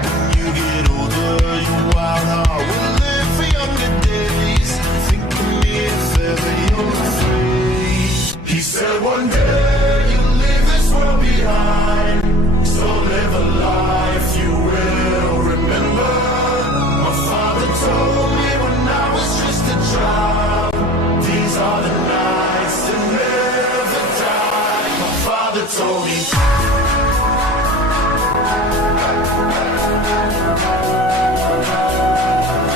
When you get older, your wild heart will live for younger days. Think of me if ever you're afraid. He said one day you'll leave this world behind, so live a life you will remember. My father told me when I was just a child, these are the nights that never die. My father told me